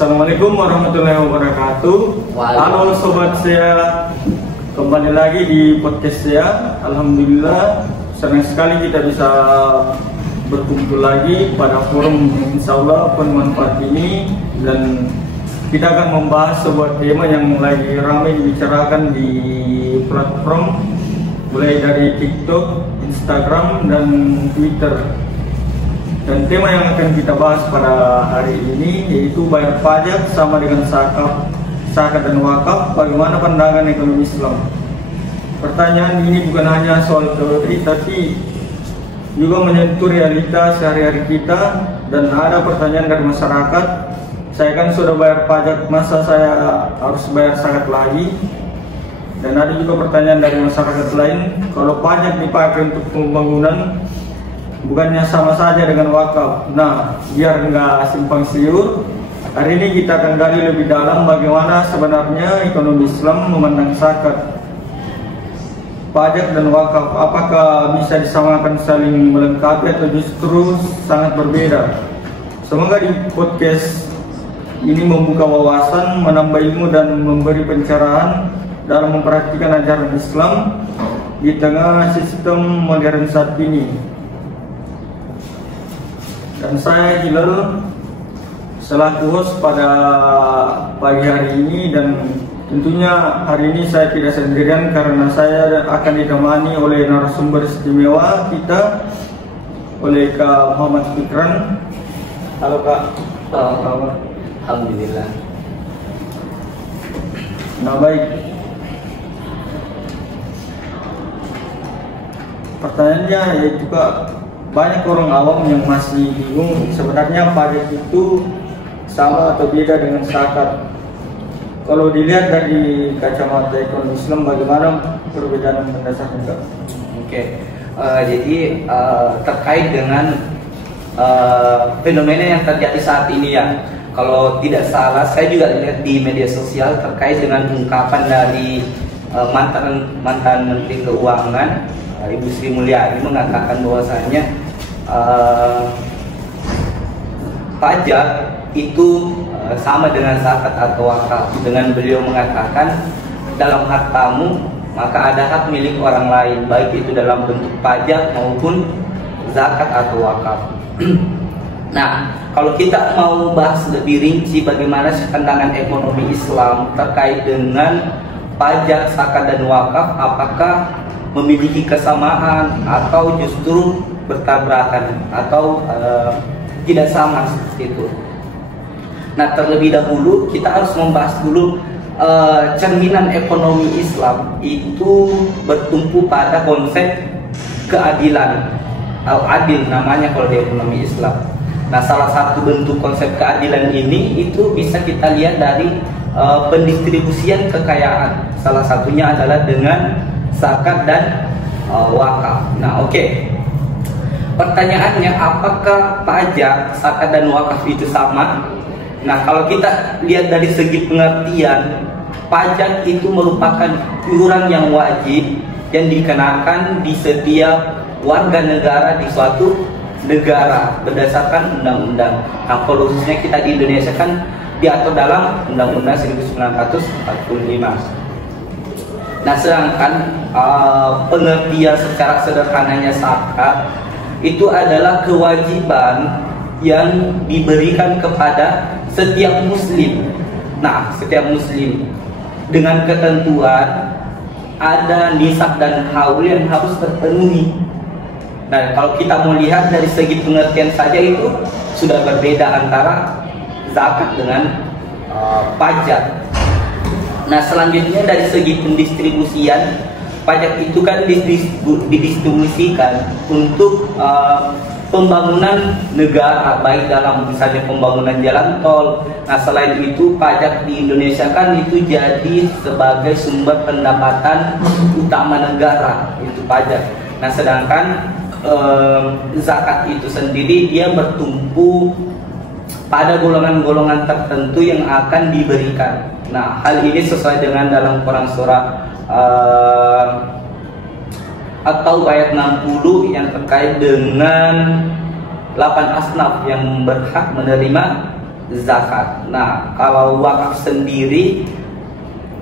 Assalamualaikum warahmatullahi wabarakatuh. Halo sobat saya, kembali lagi di podcast saya. Alhamdulillah senang sekali kita bisa berkumpul lagi pada forum insyaallah bermanfaat ini, dan kita akan membahas sebuah tema yang lagi ramai dibicarakan di platform mulai dari TikTok, Instagram, dan Twitter. Dan tema yang akan kita bahas pada hari ini yaitu bayar pajak sama dengan zakat dan wakaf. Bagaimana pandangan ekonomi Islam? Pertanyaan ini bukan hanya soal teori, tapi juga menyentuh realitas sehari-hari kita. Dan ada pertanyaan dari masyarakat, saya kan sudah bayar pajak, masa saya harus bayar zakat lagi? Dan ada juga pertanyaan dari masyarakat lain, kalau pajak dipakai untuk pembangunan, bukannya sama saja dengan wakaf? Nah, biar nggak simpang siur, hari ini kita akan gali lebih dalam bagaimana sebenarnya ekonomi Islam memandang zakat, pajak, dan wakaf. Apakah bisa disamakan, saling melengkapi, atau justru sangat berbeda? Semoga di podcast ini membuka wawasan, menambah ilmu, dan memberi pencerahan dalam mempraktikkan ajaran Islam di tengah sistem modern saat ini. Dan saya Hilal selaku host pada pagi hari ini, dan tentunya hari ini saya tidak sendirian karena saya akan ditemani oleh narasumber istimewa kita, oleh Kak Muhammad Fikran. Halo Kak. Halo. Alhamdulillah. Nah, baik. Pertanyaannya yaitu Kak, banyak orang awam yang masih bingung sebenarnya pajak itu sama atau beda dengan zakat. Kalau dilihat dari kacamata ekonomi Islam, bagaimana perbedaan mendasarnya? Oke. Jadi terkait dengan fenomena yang terjadi saat ini ya. Kalau tidak salah, saya juga lihat di media sosial terkait dengan ungkapan dari mantan Menteri Keuangan, Ibu Sri Mulyani, mengatakan bahwasanya pajak itu sama dengan zakat atau wakaf. Dengan beliau mengatakan, dalam hartamu maka ada hak milik orang lain, baik itu dalam bentuk pajak maupun zakat atau wakaf. Nah, kalau kita mau bahas lebih rinci bagaimana pandangan ekonomi Islam terkait dengan pajak, zakat, dan wakaf, apakah memiliki kesamaan atau justru bertabrakan atau tidak sama seperti itu. Nah, terlebih dahulu kita harus membahas dulu cerminan ekonomi Islam itu bertumpu pada konsep keadilan. Adil namanya kalau di ekonomi Islam. Nah, salah satu bentuk konsep keadilan ini itu bisa kita lihat dari pendistribusian kekayaan. Salah satunya adalah dengan zakat dan wakaf. Nah, oke. Pertanyaannya, apakah pajak, zakat, dan wakaf itu sama? Nah, kalau kita lihat dari segi pengertian, pajak itu merupakan iuran yang wajib yang dikenakan di setiap warga negara di suatu negara berdasarkan undang-undang. Nah, khususnya kita di Indonesia kan diatur dalam Undang-Undang 1945. Nah, sedangkan pengertian secara sederhananya zakat itu adalah kewajiban yang diberikan kepada setiap muslim. Nah, setiap muslim dengan ketentuan ada nisab dan haul yang harus terpenuhi. Nah, kalau kita mau lihat dari segi pengertian saja itu sudah berbeda antara zakat dengan pajak. Nah, selanjutnya dari segi pendistribusian, pajak itu kan didistribusikan untuk pembangunan negara, baik dalam misalnya pembangunan jalan tol. Nah, selain itu pajak di Indonesia kan itu jadi sebagai sumber pendapatan utama negara, itu pajak. Nah, sedangkan zakat itu sendiri dia bertumpu pada golongan-golongan tertentu yang akan diberikan. Nah, hal ini sesuai dengan dalam Quran surah atau ayat 60 yang terkait dengan 8 asnaf yang berhak menerima zakat. Nah, kalau wakaf sendiri,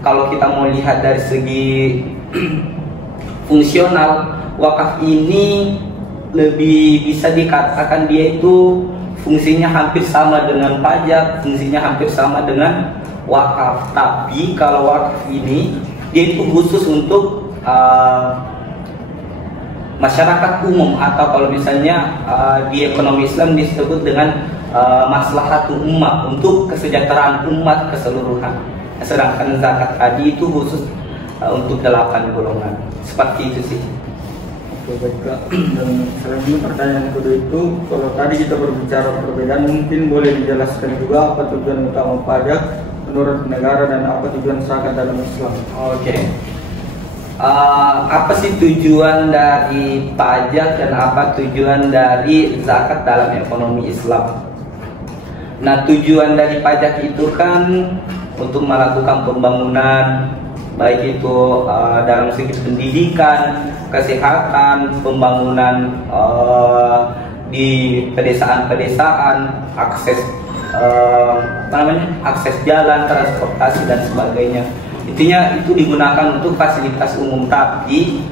kalau kita mau lihat dari segi fungsional, wakaf ini lebih bisa dikatakan dia itu fungsinya hampir sama dengan pajak, fungsinya hampir sama dengan wakaf. Tapi kalau wakaf ini dia itu khusus untuk masyarakat umum, atau kalau misalnya di ekonomi Islam disebut dengan maslahatul ummah, untuk kesejahteraan umat keseluruhan. Sedangkan zakat tadi itu khusus untuk 8 golongan. Seperti itu sih. Oke, baik Kak. Dan selanjutnya pertanyaan kedua itu, kalau tadi kita berbicara perbedaan, mungkin boleh dijelaskan juga apa tujuan utama pajak menurut negara dan apa tujuan zakat dalam Islam? Oke. Apa sih tujuan dari pajak dan apa tujuan dari zakat dalam ekonomi Islam? Nah, tujuan dari pajak itu kan untuk melakukan pembangunan, baik itu dalam segi pendidikan, kesehatan, pembangunan di pedesaan-pedesaan, akses jalan, transportasi dan sebagainya. Intinya itu digunakan untuk fasilitas umum, tapi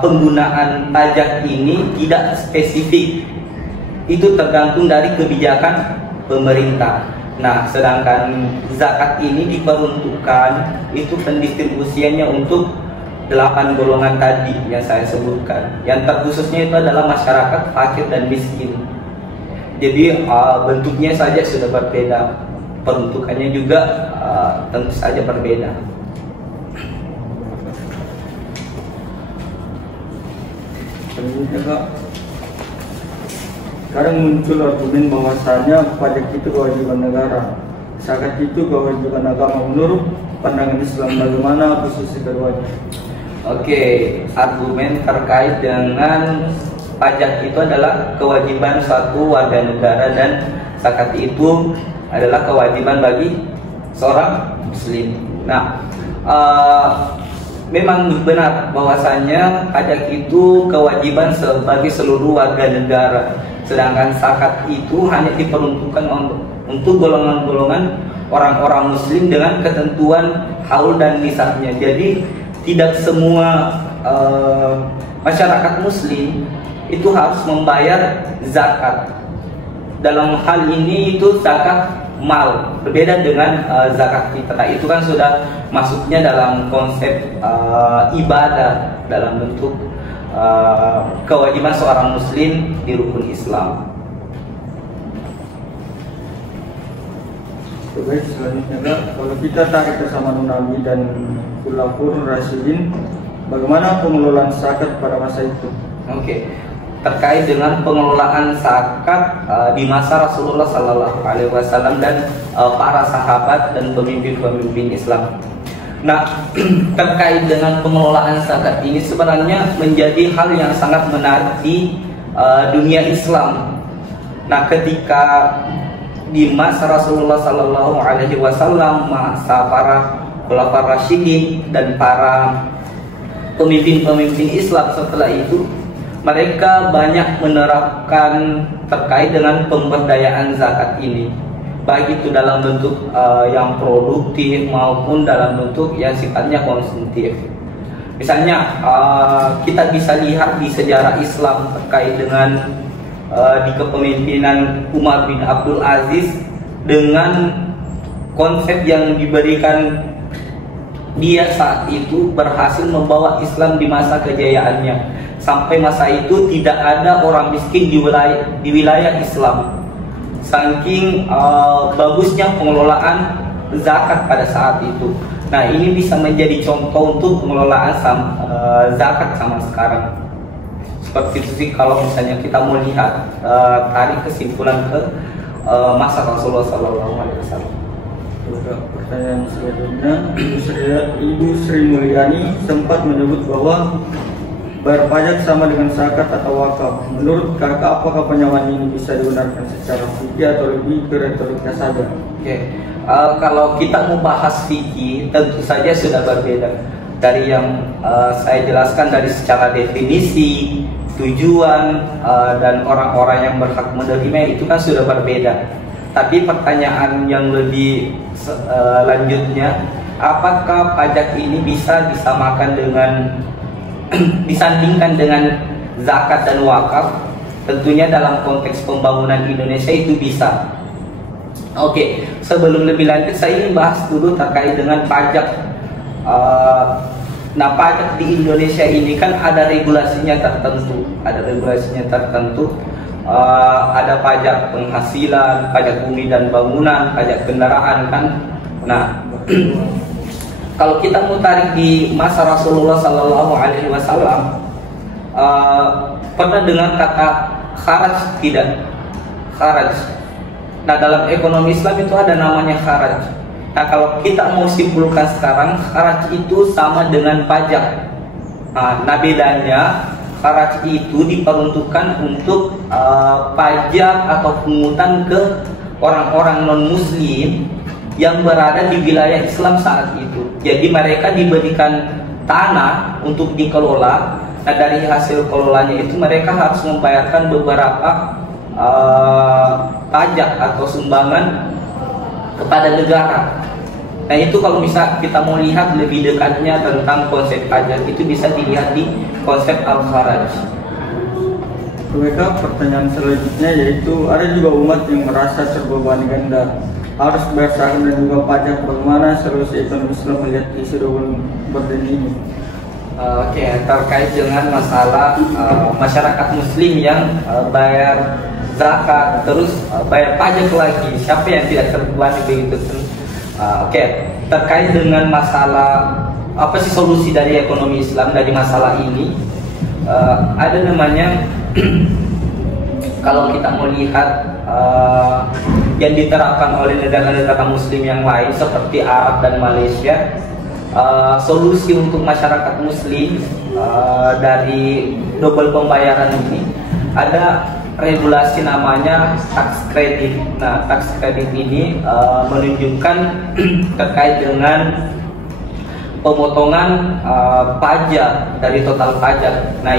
penggunaan pajak ini tidak spesifik. Itu tergantung dari kebijakan pemerintah. Nah, sedangkan zakat ini diperuntukkan itu pendistribusiannya untuk 8 golongan tadi yang saya sebutkan. Yang terkhususnya itu adalah masyarakat fakir dan miskin. Jadi bentuknya saja sudah berbeda, peruntukannya juga tentu saja berbeda. Selanjutnya Kak, sekarang muncul argumen bahwasanya pajak itu kewajiban negara, zakat itu kewajiban agama. Menurut pandangan Islam, bagaimana posisi keduanya? Oke, argumen terkait dengan pajak itu adalah kewajiban suatu warga negara dan zakat itu adalah kewajiban bagi seorang muslim. Nah, memang benar bahwasanya pajak itu kewajiban bagi seluruh warga negara, sedangkan zakat itu hanya diperuntukkan untuk golongan-golongan orang-orang muslim dengan ketentuan haul dan nisabnya. Jadi tidak semua masyarakat muslim itu harus membayar zakat. Dalam hal ini itu zakat mal, berbeda dengan zakat fitrah. Itu kan sudah masuknya dalam konsep ibadah, dalam bentuk kewajiban seorang muslim di rukun Islam. Baik, selanjutnya kalau kita tarik ke zaman Nabi dan Khulafaur Rasyidin, bagaimana pengelolaan zakat pada masa itu? Oke. Terkait dengan pengelolaan zakat di masa Rasulullah SAW dan para sahabat dan pemimpin-pemimpin Islam. Nah, terkait dengan pengelolaan zakat ini sebenarnya menjadi hal yang sangat menarik di dunia Islam. Nah, ketika di masa Rasulullah SAW, masa para Khulafaur Rasyidin dan para pemimpin-pemimpin Islam setelah itu, mereka banyak menerapkan terkait dengan pemberdayaan zakat ini, baik itu dalam bentuk yang produktif maupun dalam bentuk yang sifatnya konsumtif. Misalnya kita bisa lihat di sejarah Islam terkait dengan di kepemimpinan Umar bin Abdul Aziz, dengan konsep yang diberikan dia saat itu berhasil membawa Islam di masa kejayaannya. Sampai masa itu tidak ada orang miskin di wilayah Islam. Saking bagusnya pengelolaan zakat pada saat itu. Nah, ini bisa menjadi contoh untuk pengelolaan zakat sama sekarang. Seperti itu sih kalau misalnya kita mau lihat tarik kesimpulan ke masa Rasulullah SAW. Pertanyaan selanjutnya, Ibu Sri Mulyani sempat menyebut bahwa bayar pajak sama dengan zakat atau wakaf. Menurut kakak, apakah penyamaan ini bisa dibenarkan secara fikih atau lebih ke retorika saja? Oke. Kalau kita mau bahas fikih, tentu saja sudah berbeda dari yang saya jelaskan dari secara definisi, tujuan dan orang-orang yang berhak menerima, itu kan sudah berbeda. Tapi pertanyaan yang lebih lanjutnya, apakah pajak ini bisa disamakan dengan disandingkan dengan zakat dan wakaf? Tentunya dalam konteks pembangunan Indonesia itu bisa. Oke, sebelum lebih lanjut saya ingin bahas dulu terkait dengan pajak. Nah, pajak di Indonesia ini kan ada regulasinya tertentu, ada pajak penghasilan, pajak bumi dan bangunan, pajak kendaraan kan. Nah, kalau kita mau tarik di masa Rasulullah Sallallahu Alaihi Wasallam, pernah dengar kata kharaj tidak? Kharaj. Nah, dalam ekonomi Islam itu ada namanya kharaj. Nah, kalau kita mau simpulkan sekarang, kharaj itu sama dengan pajak. Nah, bedanya kharaj itu diperuntukkan untuk pajak atau pungutan ke orang-orang non-muslim yang berada di wilayah Islam saat itu. Jadi mereka diberikan tanah untuk dikelola. Nah, dari hasil kelolanya itu mereka harus membayarkan beberapa pajak atau sumbangan kepada negara. Nah, itu kalau bisa kita mau lihat lebih dekatnya tentang konsep pajak, itu bisa dilihat di konsep al-kharaj. Mereka pertanyaan selanjutnya yaitu, ada juga umat yang merasa terbebani ganda, harus bayar zakat dan juga pajak. Bagaimana seharusnya ekonomi Islam melihat isu double burden ini? Oke, terkait dengan masalah masyarakat Muslim yang bayar zakat terus bayar pajak lagi, siapa yang tidak terbebani begitu? Oke, terkait dengan masalah apa sih solusi dari ekonomi Islam dari masalah ini, ada namanya kalau kita mau lihat yang diterapkan oleh negara-negara Muslim yang lain seperti Arab dan Malaysia, solusi untuk masyarakat Muslim dari double pembayaran ini ada regulasi namanya tax credit. Nah, tax credit ini menunjukkan terkait dengan pemotongan pajak dari total pajak. Nah,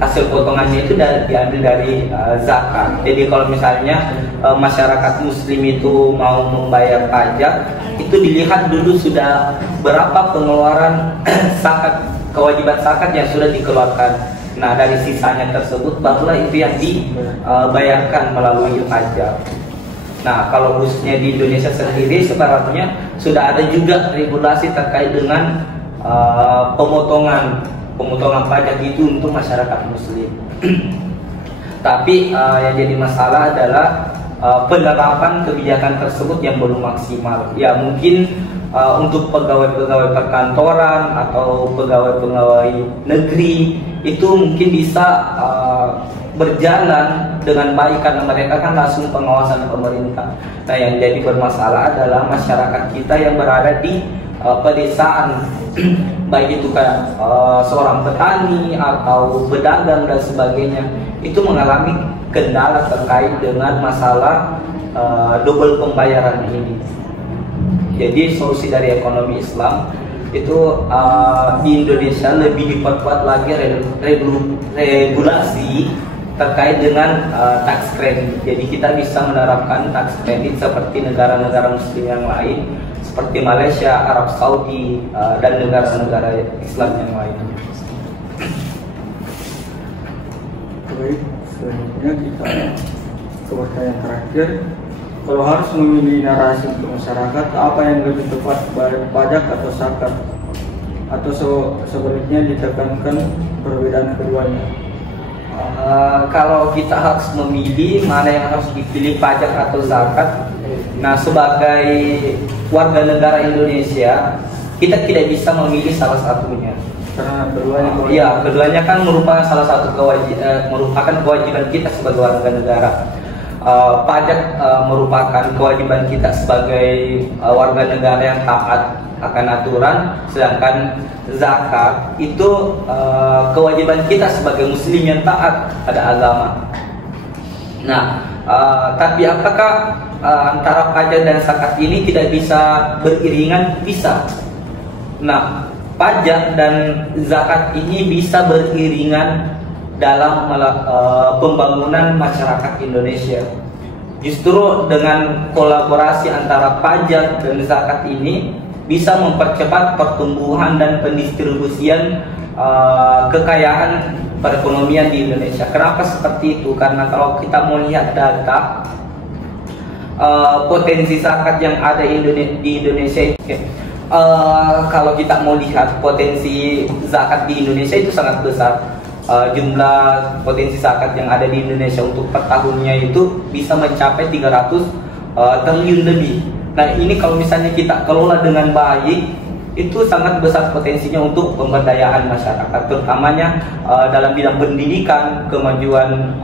hasil potongannya itu diambil dari zakat. Jadi kalau misalnya masyarakat Muslim itu mau membayar pajak, itu dilihat dulu sudah berapa pengeluaran zakat, kewajiban zakat yang sudah dikeluarkan. Nah, dari sisanya tersebut barulah itu yang dibayarkan melalui pajak. Nah, kalau khususnya di Indonesia sendiri sebenarnya sudah ada juga regulasi terkait dengan pemotongan pajak itu untuk masyarakat Muslim. Tapi yang jadi masalah adalah penerapan kebijakan tersebut yang belum maksimal. Ya, mungkin untuk pegawai-pegawai perkantoran atau pegawai-pegawai negeri itu mungkin bisa berjalan dengan baik karena mereka kan langsung pengawasan pemerintah. Nah, yang jadi bermasalah adalah masyarakat kita yang berada di pedesaan, baik itu kayak seorang petani atau pedagang dan sebagainya, itu mengalami kendala terkait dengan masalah double pembayaran ini. Jadi solusi dari ekonomi Islam itu di Indonesia lebih diperkuat lagi regulasi terkait dengan tax credit. Jadi kita bisa menerapkan tax credit seperti negara-negara Muslim yang lain, seperti Malaysia, Arab Saudi, dan negara-negara Islam yang lain. Baik, selanjutnya kita ke pertanyaan terakhir. Kalau harus memilih narasi untuk masyarakat, apa yang lebih tepat, bayar pajak atau zakat? Atau sebaliknya ditekankan perbedaan keduanya? Kalau kita harus memilih mana yang harus dipilih, pajak atau zakat, nah sebagai warga negara Indonesia kita tidak bisa memilih salah satunya. Karena keduanya keduanya kan merupakan salah satu kewajiban kita sebagai warga negara. Pajak merupakan kewajiban kita sebagai warga negara yang taat akan aturan, sedangkan zakat itu kewajiban kita sebagai muslim yang taat pada agama. Nah, tapi apakah antara pajak dan zakat ini tidak bisa beriringan? Bisa. Nah, pajak dan zakat ini bisa beriringan dalam pembangunan masyarakat Indonesia. Justru dengan kolaborasi antara pajak dan zakat ini bisa mempercepat pertumbuhan dan pendistribusian kekayaan perekonomian di Indonesia. Kenapa seperti itu? Karena kalau kita mau lihat data potensi zakat yang ada di Indonesia, kalau kita mau lihat potensi zakat di Indonesia itu sangat besar. Jumlah potensi zakat yang ada di Indonesia untuk per tahunnya itu bisa mencapai 300 triliun lebih. Nah, ini kalau misalnya kita kelola dengan baik, itu sangat besar potensinya untuk pemberdayaan masyarakat, terutamanya dalam bidang pendidikan, kemajuan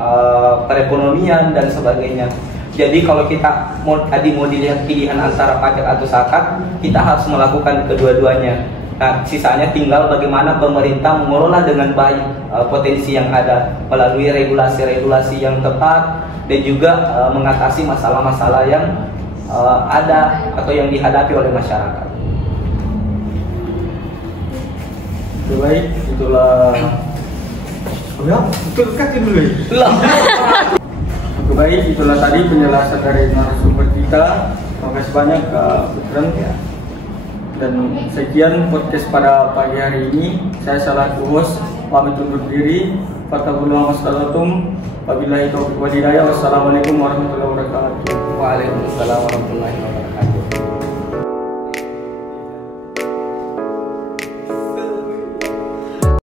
perekonomian dan sebagainya. Jadi kalau kita mau dilihat pilihan antara pajak atau zakat, kita harus melakukan kedua-duanya. Nah, sisanya tinggal bagaimana pemerintah mengelola dengan baik potensi yang ada melalui regulasi-regulasi yang tepat dan juga mengatasi masalah-masalah yang ada atau yang dihadapi oleh masyarakat. Baik, itulah. Ya, betul kan dulu. Baik, itulah tadi penjelasan dari narasumber kita. Terima kasih banyak Kak Putra. Dan sekian podcast pada pagi hari ini. Saya Salaku host, pamit undur diri. Fatabullah wassalamualaikum. Wabillahi taufiq wal hidayah. Wassalamualaikum warahmatullahi wabarakatuh. Waalaikumsalam warahmatullahi wabarakatuh.